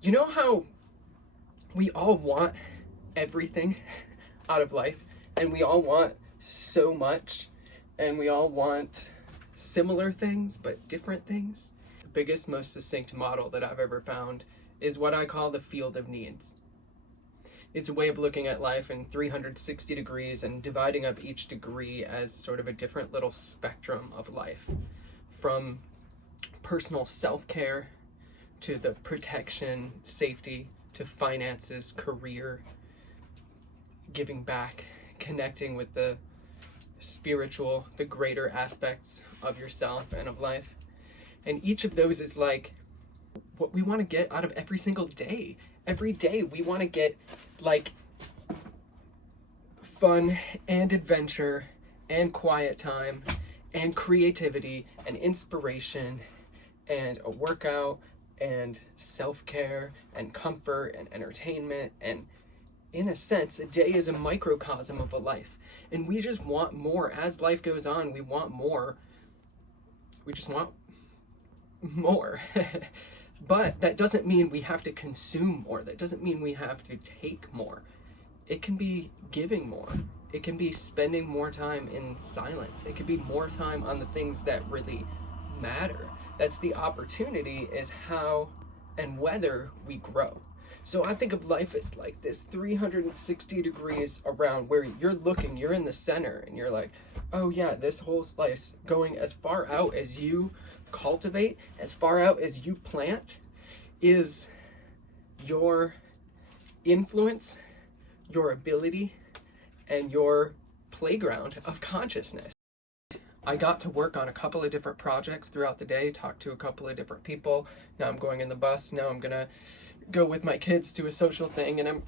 You know how we all want everything out of life, and we all want so much, and we all want similar things but different things? The biggest, most succinct model that I've ever found is what I call the field of needs. It's a way of looking at life in 360 degrees and dividing up each degree as sort of a different little spectrum of life, from personal self-care to the protection, safety, to finances, career, giving back, connecting with the spiritual, the greater aspects of yourself and of life. And each of those is like what we want to get out of every single day. Every day we want to get like fun and adventure and quiet time and creativity and inspiration and a workout and self-care and comfort and entertainment. And in a sense, a day is a microcosm of a life, and we just want more. As life goes on, we want more. We just want more. But that doesn't mean we have to consume more. That doesn't mean we have to take more. It can be giving more. It can be spending more time in silence. It could be more time on the things that really matter. That's the opportunity, is how and whether we grow. So I think of life as like this 360 degrees around, where you're looking, you're in the center, and you're like, oh yeah, this whole slice, going as far out as you cultivate, as far out as you plant, is your influence, your ability, and your playground of consciousness. I got to work on a couple of different projects throughout the day, talk to a couple of different people. Now I'm going in the bus. Now I'm gonna go with my kids to a social thing, and I'm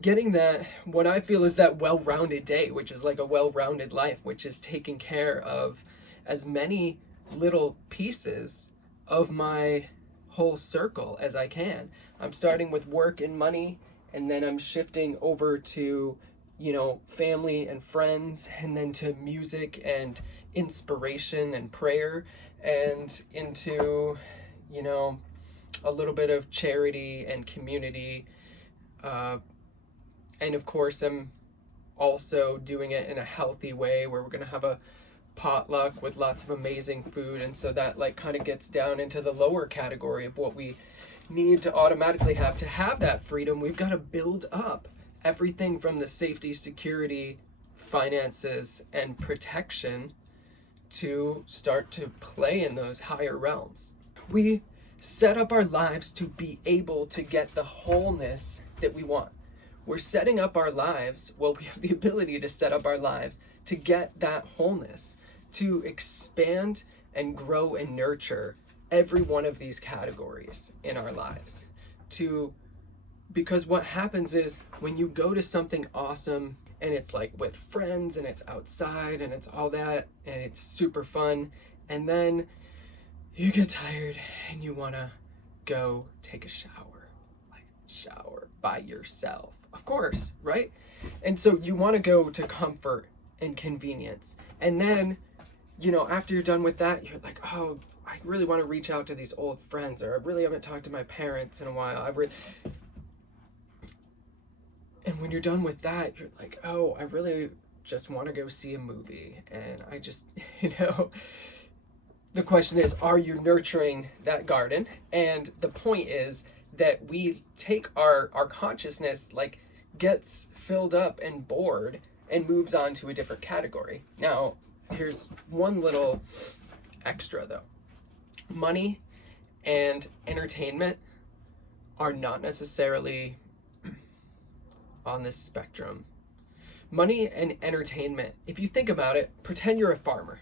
getting that, what I feel is that well-rounded day, which is like a well-rounded life, which is taking care of as many little pieces of my whole circle as I can. I'm starting with work and money, and then I'm shifting over to, family and friends, and then to music and inspiration and prayer, and into, a little bit of charity and community. And of course, I'm also doing it in a healthy way, where we're going to have a potluck with lots of amazing food. And so that kind of gets down into the lower category of what we need to automatically have. To have that freedom, we've got to build up everything from the safety, security, finances, and protection to start to play in those higher realms. We set up our lives to be able to get the wholeness that we want. We're setting up our lives, we have the ability to set up our lives to get that wholeness, to expand and grow and nurture every one of these categories in our lives. Because what happens is, when you go to something awesome, and it's like with friends, and it's outside, and it's all that, and it's super fun, and then you get tired and you want to go take a shower by yourself, of course, right? And so you want to go to comfort and convenience, and then after you're done with that, you're like, oh, I really want to reach out to these old friends, or I really haven't talked to my parents in a while. And when you're done with that, you're like, oh, I really just want to go see a movie. And I just, the question is, are you nurturing that garden? And the point is that we take our consciousness, gets filled up and bored, and moves on to a different category. Now, here's one little extra though. Money and entertainment are not necessarily on this spectrum. Money and entertainment, if you think about it, pretend you're a farmer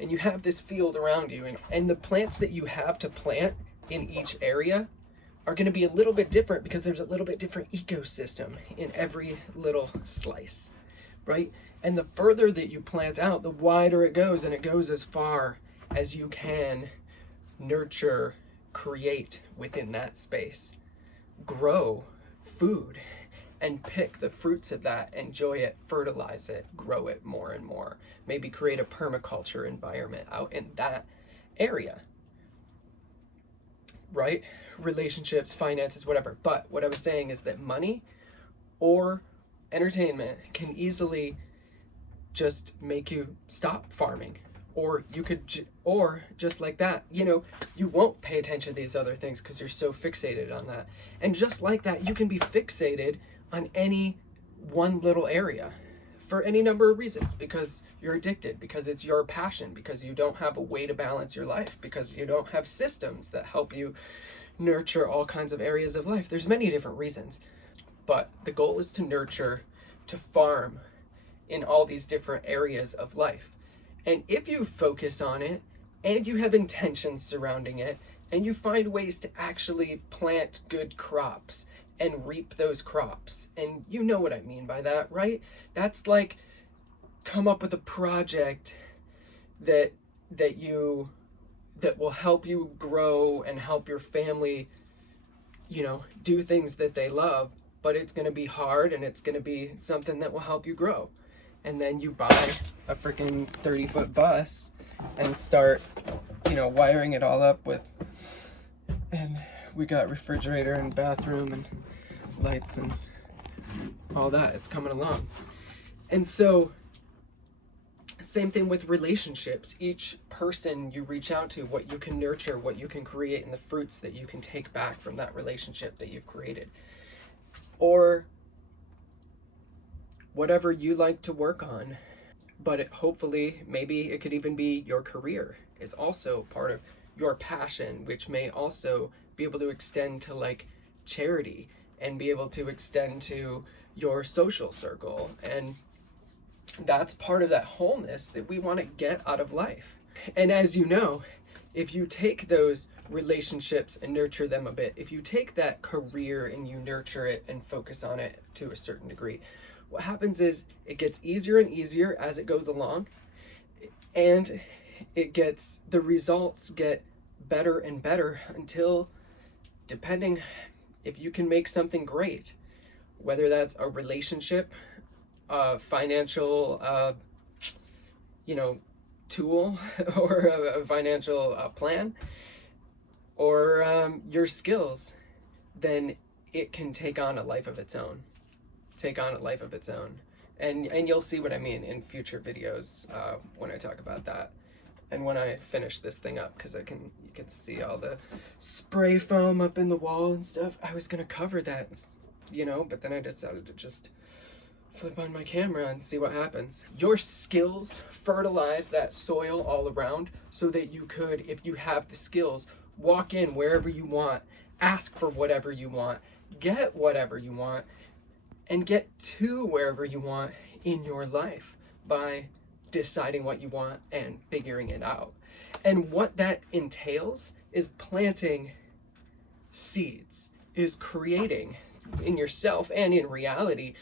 and you have this field around you, and the plants that you have to plant in each area are going to be a little bit different, because there's a little bit different ecosystem in every little slice, right? And the further that you plant out, the wider it goes, and it goes as far as you can nurture, create within that space, grow food, and pick the fruits of that, enjoy it, fertilize it, grow it more and more. Maybe create a permaculture environment out in that area. right? Relationships, finances, whatever. But what I was saying is that money or entertainment can easily just make you stop farming. Or you could, or just like that, you won't pay attention to these other things because you're so fixated on that. And just like that, you can be fixated on any one little area for any number of reasons, because you're addicted, because it's your passion, because you don't have a way to balance your life, because you don't have systems that help you nurture all kinds of areas of life. There's many different reasons, but the goal is to nurture, to farm in all these different areas of life. And if you focus on it and you have intentions surrounding it and you find ways to actually plant good crops and reap those crops, and you know what I mean by that, right? That's like, come up with a project that will help you grow and help your family, do things that they love, but it's going to be hard and it's going to be something that will help you grow. And then you buy a freaking 30-foot bus and start, wiring it all up with, and we got refrigerator and bathroom and lights and all that. It's coming along. And so, same thing with relationships. Each person you reach out to, what you can nurture, what you can create, and the fruits that you can take back from that relationship that you've created. Or whatever you like to work on. But hopefully, maybe it could even be your career is also part of your passion, which may also be able to extend to like charity and be able to extend to your social circle. And that's part of that wholeness that we want to get out of life. And as you know, if you take those relationships and nurture them a bit, if you take that career and you nurture it and focus on it to a certain degree, what happens is it gets easier and easier as it goes along, and the results get better and better until, depending if you can make something great, whether that's a relationship, a financial, tool, or a financial plan, or your skills, then it can take on a life of its own. And you'll see what I mean in future videos when I talk about that. And when I finish this thing up, because you can see all the spray foam up in the wall and stuff. I was gonna cover that, but then I decided to just flip on my camera and see what happens. Your skills fertilize that soil all around so that you could, if you have the skills, walk in wherever you want, ask for whatever you want, get whatever you want, and get to wherever you want in your life by deciding what you want and figuring it out. And what that entails is planting seeds, is creating in yourself and in reality,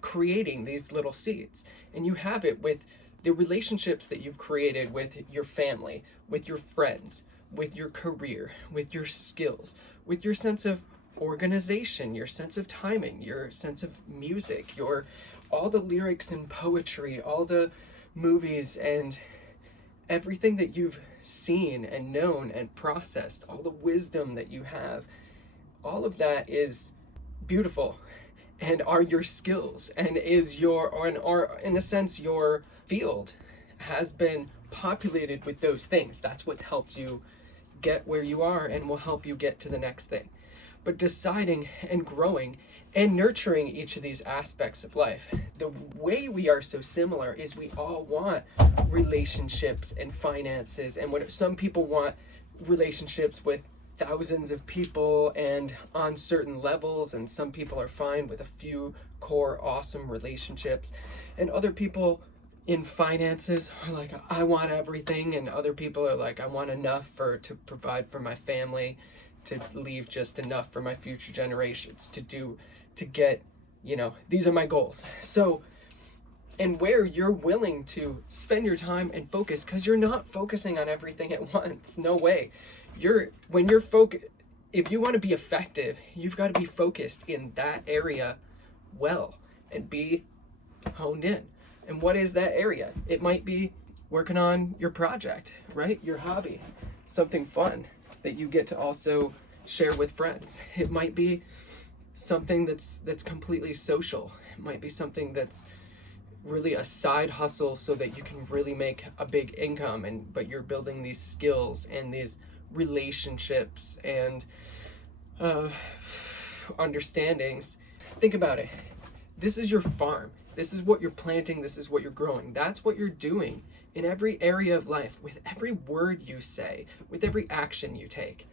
creating these little seeds. And you have it with the relationships that you've created with your family, with your friends, with your career, with your skills, with your sense of organization, your sense of timing, your sense of music, all the lyrics and poetry, all the movies and everything that you've seen and known and processed, all the wisdom that you have. All of that is beautiful and are your skills, and is or in a sense your field has been populated with those things. That's what's helped you get where you are and will help you get to the next thing. But deciding and growing and nurturing each of these aspects of life. The way we are so similar is we all want relationships and finances, and what some people want relationships with thousands of people and on certain levels, and some people are fine with a few core awesome relationships, and other people in finances are like, I want everything, and other people are like, I want enough to provide for my family, to leave just enough for my future generations, to get, these are my goals. So, and where you're willing to spend your time and focus, because you're not focusing on everything at once. No way. When you're focused, if you want to be effective, you've got to be focused in that area well and be honed in. And what is that area? It might be working on your project, right? Your hobby, something fun that you get to also share with friends. It might be something that's completely social. It might be something that's really a side hustle so that you can really make a big income, but you're building these skills and these relationships and understandings. Think about it. This is your farm. This is what you're planting. This is what you're growing. That's what you're doing in every area of life, with every word you say, with every action you take.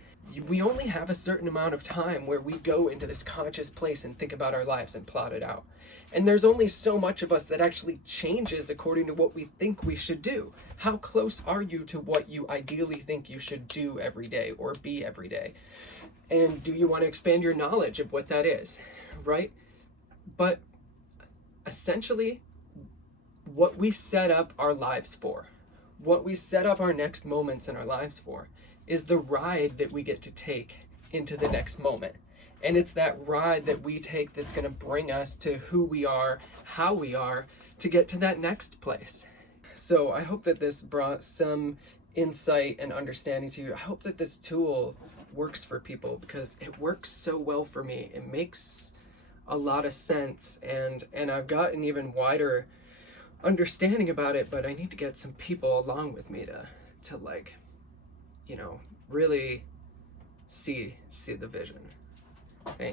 We only have a certain amount of time where we go into this conscious place and think about our lives and plot it out. And there's only so much of us that actually changes according to what we think we should do. How close are you to what you ideally think you should do every day or be every day? And do you want to expand your knowledge of what that is, right? But essentially, what we set up our lives for, what we set up our next moments in our lives for, is the ride that we get to take into the next moment. And it's that ride that we take that's going to bring us to who we are, how we are, to get to that next place. So I hope that this brought some insight and understanding to you. I hope that this tool works for people, because it works so well for me. It makes a lot of sense, and I've got an even wider understanding about it, but I need to get some people along with me to like, really see the vision. Thank you.